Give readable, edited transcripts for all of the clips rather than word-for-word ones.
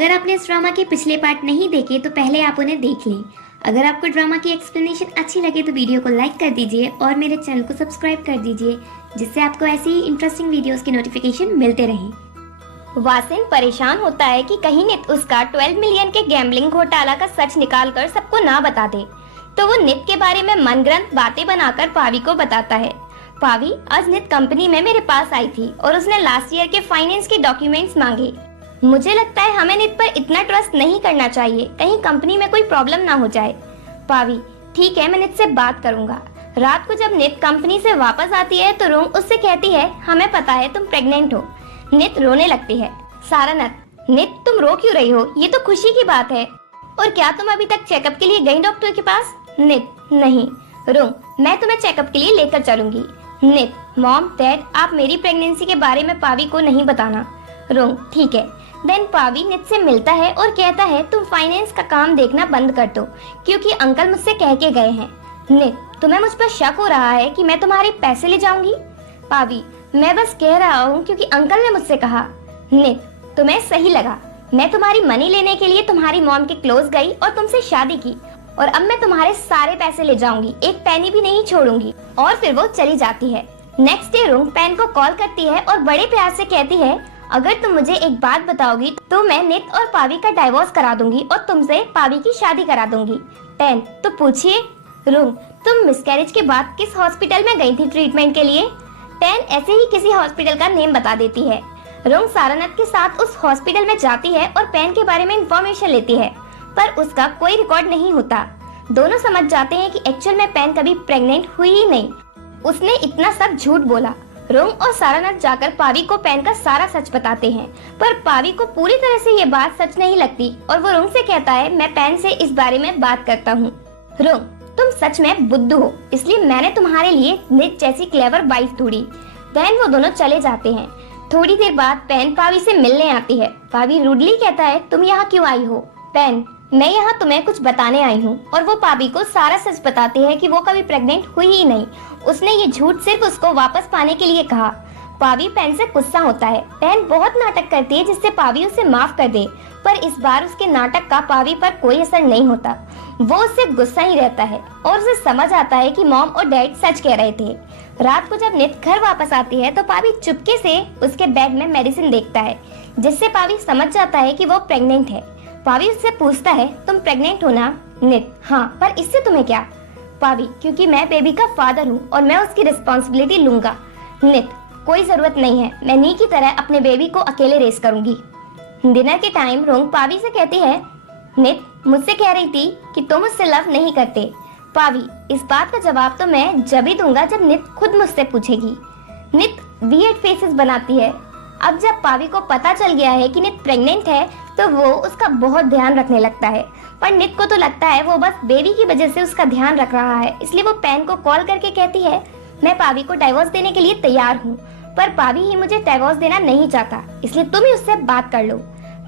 अगर आपने इस ड्रामा के पिछले पार्ट नहीं देखे तो पहले आप उन्हें देख लें। अगर आपको ड्रामा की एक्सप्लेनेशन अच्छी लगे तो वीडियो को लाइक कर दीजिए और मेरे चैनल को सब्सक्राइब कर दीजिए, जिससे आपको ऐसी ही इंटरेस्टिंग वीडियोस की नोटिफिकेशन मिलते रहें। वासिन परेशान होता है कि कहीं नित उसका 12 मिलियन के गैम्बलिंग घोटाला का सच निकाल कर सबको ना बता दे, तो वो नित के बारे में मनगढ़ंत बातें बनाकर पावी को बताता है। पावी, आज नित कंपनी में मेरे पास आई थी और उसने लास्ट ईयर के फाइनेंस के डॉक्यूमेंट्स मांगे। मुझे लगता है हमें नित पर इतना ट्रस्ट नहीं करना चाहिए, कहीं कंपनी में कोई प्रॉब्लम ना हो जाए। पावी, ठीक है, मैं नित से बात करूंगा। रात को जब नित कंपनी से वापस आती है तो रोंग उससे कहती है, हमें पता है तुम प्रेग्नेंट हो। नित रोने लगती है। सारानाथ, नित तुम रो क्यों रही हो? ये तो खुशी की बात है। और क्या तुम अभी तक चेकअप के लिए गई डॉक्टर के पास? नित, नहीं। रोंग, मैं तुम्हें चेकअप के लिए लेकर चलूंगी। नित, मॉम, डैड, आप मेरी प्रेगनेंसी के बारे में पावी को नहीं बताना। रोंग, ठीक है। देन पावी नित से मिलता है और कहता है, तुम फाइनेंस का काम देखना बंद कर दो, क्योंकि अंकल मुझसे कह के गए हैं। नित, तुम्हें मुझ पर शक हो रहा है कि मैं तुम्हारे पैसे ले जाऊंगी? पावी, मैं बस कह रहा हूँ क्योंकि अंकल ने मुझसे कहा। नित, तुम्हें सही लगा। मैं तुम्हारी मनी लेने के लिए तुम्हारी मॉम के क्लोज गई और तुमसे शादी की, और अब मैं तुम्हारे सारे पैसे ले जाऊंगी, एक पैनी भी नहीं छोड़ूंगी। और फिर वो चली जाती है। नेक्स्ट डे रोंग पैन को कॉल करती है और बड़े प्यार से कहती है, अगर तुम मुझे एक बात बताओगी तो मैं नित और पावी का डाइवोर्स करा दूंगी और तुमसे पावी की शादी करा दूंगी। पैन, तो पूछिए। रोंग, तुम मिसकैरेज के बाद किस हॉस्पिटल में गई थी ट्रीटमेंट के लिए? पैन ऐसे ही किसी हॉस्पिटल का नेम बता देती है। रोंग सारानाथ के साथ उस हॉस्पिटल में जाती है और पैन के बारे में इंफॉर्मेशन लेती है, पर उसका कोई रिकॉर्ड नहीं होता। दोनों समझ जाते हैं कि एक्चुअल में पैन कभी प्रेग्नेंट हुई ही नहीं, उसने इतना सब झूठ बोला। रोंग और सारानाथ जाकर पावी को पैन का सारा सच बताते हैं, पर पावी को पूरी तरह से ये बात सच नहीं लगती और वो रोंग से कहता है, मैं पैन से इस बारे में बात करता हूँ। रोंग, तुम सच में बुद्धू हो, इसलिए मैंने तुम्हारे लिए नित जैसी क्लेवर वाइफ ढूंढी। देन वो दोनों चले जाते हैं। थोड़ी देर बाद पैन पावी से मिलने आती है। पावी रूडली कहता है, तुम यहाँ क्यों आई हो? पैन, मैं यहाँ तुम्हें कुछ बताने आई हूँ। और वो पावी को सारा सच बताती है कि वो कभी प्रेग्नेंट हुई ही नहीं, उसने ये झूठ सिर्फ उसको वापस पाने के लिए कहा। पावी पैन से गुस्सा होता है। पैन बहुत नाटक करती है जिससे पावी उसे माफ कर दे, पर इस बार उसके नाटक का पावी पर कोई असर नहीं होता। वो उससे गुस्सा ही रहता है और उसे समझ आता है कि मॉम और डैड सच कह रहे थे। रात को जब नित घर वापस आती है तो पावी चुपके से उसके बेड में मेडिसिन देखता है, जिससे पावी समझ जाता है कि वो प्रेग्नेंट है। पावी उससे पूछता है, तुम प्रेग्नेंट हो ना? नित, हाँ, पर इससे तुम्हें क्या? पावी, क्योंकि मैं बेबी का फादर हूँ और मैं उसकी रिस्पॉन्सिबिलिटी लूंगा। नित, कोई जरूरत नहीं है, मैं नी की तरह अपने बेबी को अकेले रेस करूंगी। डिनर के टाइम रोंग पावी से कहती है, नित मुझसे कह रही थी कि तुम मुझसे लव नहीं करते। पावी, इस बात का जवाब तो मैं जब ही दूंगा जब नित खुद मुझसे पूछेगी। नित वियर्ड फेसेस बनाती है। अब जब पावी को पता चल गया है कि नित प्रेग्नेंट है तो वो उसका बहुत ध्यान रखने लगता है, पर नित को तो लगता है वो बस बेबी की वजह से उसका ध्यान रख रहा है, इसलिए वो पैन को कॉल करके कहती है, मैं पावी को डाइवोर्स देने के लिए तैयार हूँ, पर पावी ही मुझे डाइवोर्स देना नहीं चाहता, इसलिए तुम ही उससे बात कर लो।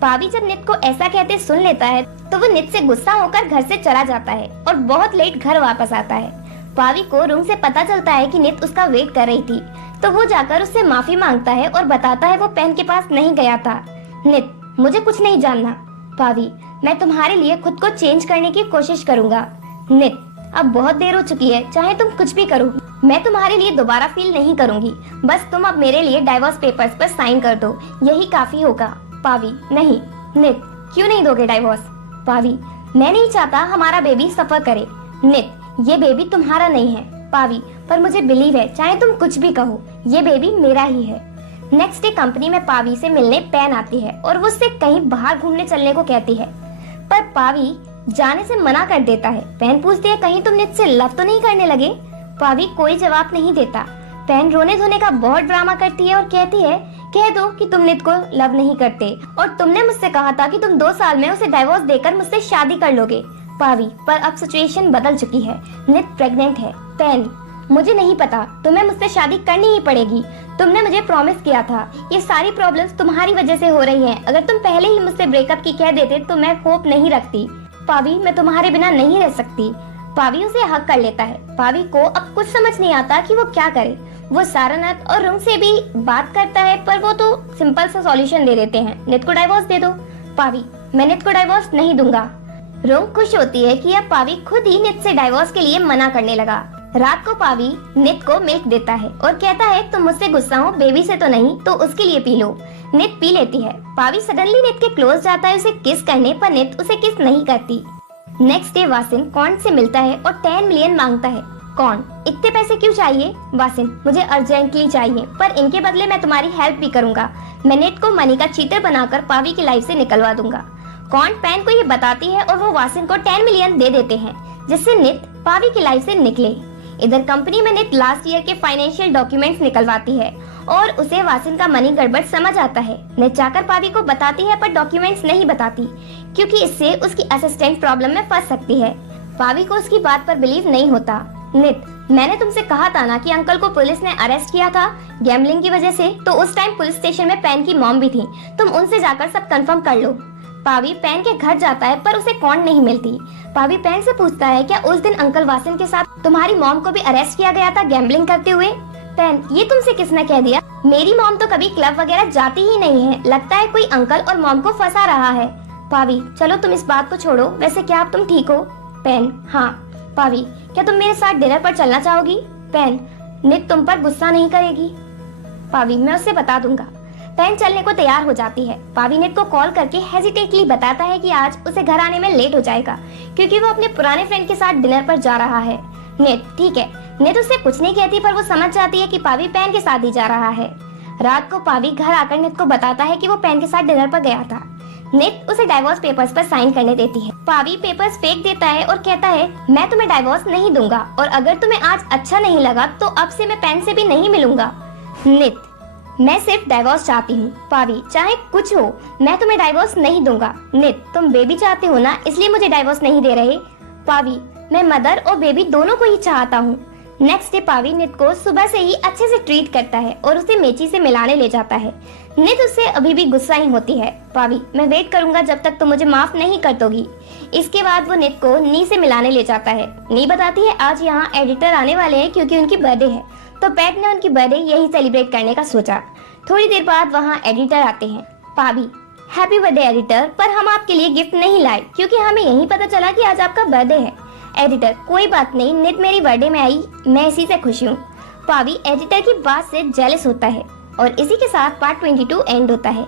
पावी जब नित को ऐसा कहते सुन लेता है तो वो नित से गुस्सा होकर घर से चला जाता है और बहुत लेट घर वापस आता है। पावी को रोंग से पता चलता है कि नित उसका वेट कर रही थी, तो वो जाकर उससे माफी मांगता है और बताता है वो पैन के पास नहीं गया था। नित, मुझे कुछ नहीं जानना। पावी, मैं तुम्हारे लिए खुद को चेंज करने की कोशिश करूंगा। नित, अब बहुत देर हो चुकी है, चाहे तुम कुछ भी करो, मैं तुम्हारे लिए दोबारा फील नहीं करूंगी। बस तुम अब मेरे लिए डाइवोर्स पेपर्स पर साइन कर दो, यही काफी होगा। पावी, नहीं। नित, क्यों नहीं दोगे डाइवोर्स? पावी, मैं नहीं चाहता हमारा बेबी सफर करे। नित, ये बेबी तुम्हारा नहीं है। पावी, पर मुझे बिलीव है, चाहे तुम कुछ भी कहो, ये बेबी मेरा ही है। नेक्स्ट डे कंपनी में पावी से मिलने पैन आती है और वो उससे कहीं बाहर घूमने चलने को कहती है, पर पावी जाने से मना कर देता है। पैन पूछती है, कहीं तुम नित से लव तो नहीं करने लगे? पावी कोई जवाब नहीं देता। पैन रोने धोने का बहुत ड्रामा करती है और कहती है, कह दो कि तुम नित को लव नहीं करते और तुमने मुझसे कहा था कि तुम 2 साल में उसे डाइवोर्स देकर मुझसे शादी कर लोगे। पावी, पर अब सिचुएशन बदल चुकी है, नित प्रेग्नेंट है। पैन, मुझे नहीं पता, तुम्हें मुझसे शादी करनी ही पड़ेगी, तुमने मुझे प्रॉमिस किया था। ये सारी प्रॉब्लम्स तुम्हारी वजह से हो रही हैं। अगर तुम पहले ही मुझसे ब्रेकअप की कह देते तो मैं होप नहीं रखती। पावी, मैं तुम्हारे बिना नहीं रह सकती। पावी उसे हक कर लेता है। पावी को अब कुछ समझ नहीं आता कि वो क्या करे। वो सारानाथ और रुंग से भी बात करता है, पर वो तो सिंपल सा सॉल्यूशन दे देते हैं, नित को डाइवोर्स दे दो। पावी, मैं नित को डाइवोर्स नहीं दूंगा। रोंग खुश होती है कि अब पावी खुद ही नित से डाइवोर्स के लिए मना करने लगा। रात को पावी नित को मिल्क देता है और कहता है तुम मुझसे गुस्सा हो, बेबी से तो नहीं, तो उसके लिए पी लो। नित पी लेती है। पावी सडनली नित के क्लोज जाता है उसे किस करने, पर नित उसे किस नहीं करती। नेक्स्ट डे वासिन कॉर्न से मिलता है और 10 मिलियन मांगता है। कौन, इतने पैसे क्यों चाहिए? वासिन, मुझे अर्जेंटली चाहिए, पर इनके बदले मैं तुम्हारी हेल्प भी करूंगा। मैं नित को मनी का चीटर बनाकर पावी की लाइफ से निकलवा दूंगा। कौन पैन को ये बताती है और वो वासिन को 10 मिलियन दे देते हैं, जिससे नित पावी की लाइफ से निकले। इधर कंपनी में नित लास्ट ईयर के फाइनेंशियल डॉक्यूमेंट्स निकलवाती है और उसे वासिन का मनी गड़बड़ समझ आता है। नित जाकर पावी को बताती है, पर डॉक्यूमेंट्स नहीं बताती क्योंकि इससे उसकी असिस्टेंट प्रॉब्लम में फंस सकती है। पावी को उसकी बात पर बिलीव नहीं होता। नित, मैंने तुमसे कहा था ना कि अंकल को पुलिस ने अरेस्ट किया था गैम्बलिंग की वजह से, तो उस टाइम पुलिस स्टेशन में पैन की मॉम भी थी। तुम उनसे जाकर सब कंफर्म कर लो। पावी पैन के घर जाता है, पर उसे कौन नहीं मिलती। पावी पैन से पूछता है क्या उस दिन अंकल वासिन के साथ तुम्हारी मॉम को भी अरेस्ट किया गया था गैम्बलिंग करते हुए? पैन, ये तुमसे किसने कह दिया? मेरी मॉम तो कभी क्लब वगैरह जाती ही नहीं है। लगता है कोई अंकल और मॉम को फंसा रहा है। पावी, चलो तुम इस बात को छोड़ो। वैसे क्या अब तुम ठीक हो? पैन, हाँ। पावी, क्या तुम मेरे साथ डिनर पर चलना चाहोगी? पैन, नित तुम पर गुस्सा नहीं करेगी? पावी, मैं उससे बता दूंगा। पैन चलने को तैयार हो जाती है। पावी नित को कॉल करके हेजिटेटली बताता है कि आज उसे घर आने में लेट हो जाएगा क्योंकि वो अपने पुराने फ्रेंड के साथ डिनर पर जा रहा है। नित, ठीक है। नित उससे कुछ नहीं कहती, पर वो समझ जाती है कि पावी पैन के साथ ही जा रहा है। रात को पावी घर आकर नित को बताता है कि वो पैन के साथ डिनर पर गया था। नित उसे डाइवोर्स पेपर्स पर साइन करने देती है। पावी पेपर्स फेंक देता है और कहता है मैं तुम्हें डाइवोर्स नहीं दूंगा, और अगर तुम्हें आज अच्छा नहीं लगा तो अब से मैं पैन से भी नहीं मिलूंगा। नित, मैं सिर्फ डाइवोर्स चाहती हूँ। पावी, चाहे कुछ हो मैं तुम्हें डाइवोर्स नहीं दूंगा। नित, तुम बेबी चाहते हो ना, इसलिए मुझे डाइवोर्स नहीं दे रहे। पावी, मैं मदर और बेबी दोनों को ही चाहता हूँ। नेक्स्ट डे पावी नित को सुबह से ही अच्छे से ट्रीट करता है और उसे मेची से मिलाने ले जाता है। नित उससे अभी भी गुस्सा ही होती है। पावी, मैं वेट करूंगा जब तक तुम मुझे माफ नहीं कर दोगी। इसके बाद वो नित को नी से मिलाने ले जाता है। नी बताती है आज यहाँ एडिटर आने वाले हैं क्योंकि उनकी बर्थडे है, तो पैट ने उनकी बर्थडे यही सेलिब्रेट करने का सोचा। थोड़ी देर बाद वहाँ एडिटर आते हैं। पावी, हैप्पी बर्थडे एडिटर, पर हम आपके लिए गिफ्ट नहीं लाए क्योंकि हमें यही पता चला कि आज आपका बर्थडे है। एडिटर, कोई बात नहीं, नित मेरी बर्थडे में आई, मैं इसी से खुश हूँ। पावी एडिटर की बात से जेलस होता है और इसी के साथ पार्ट 22 एंड होता है।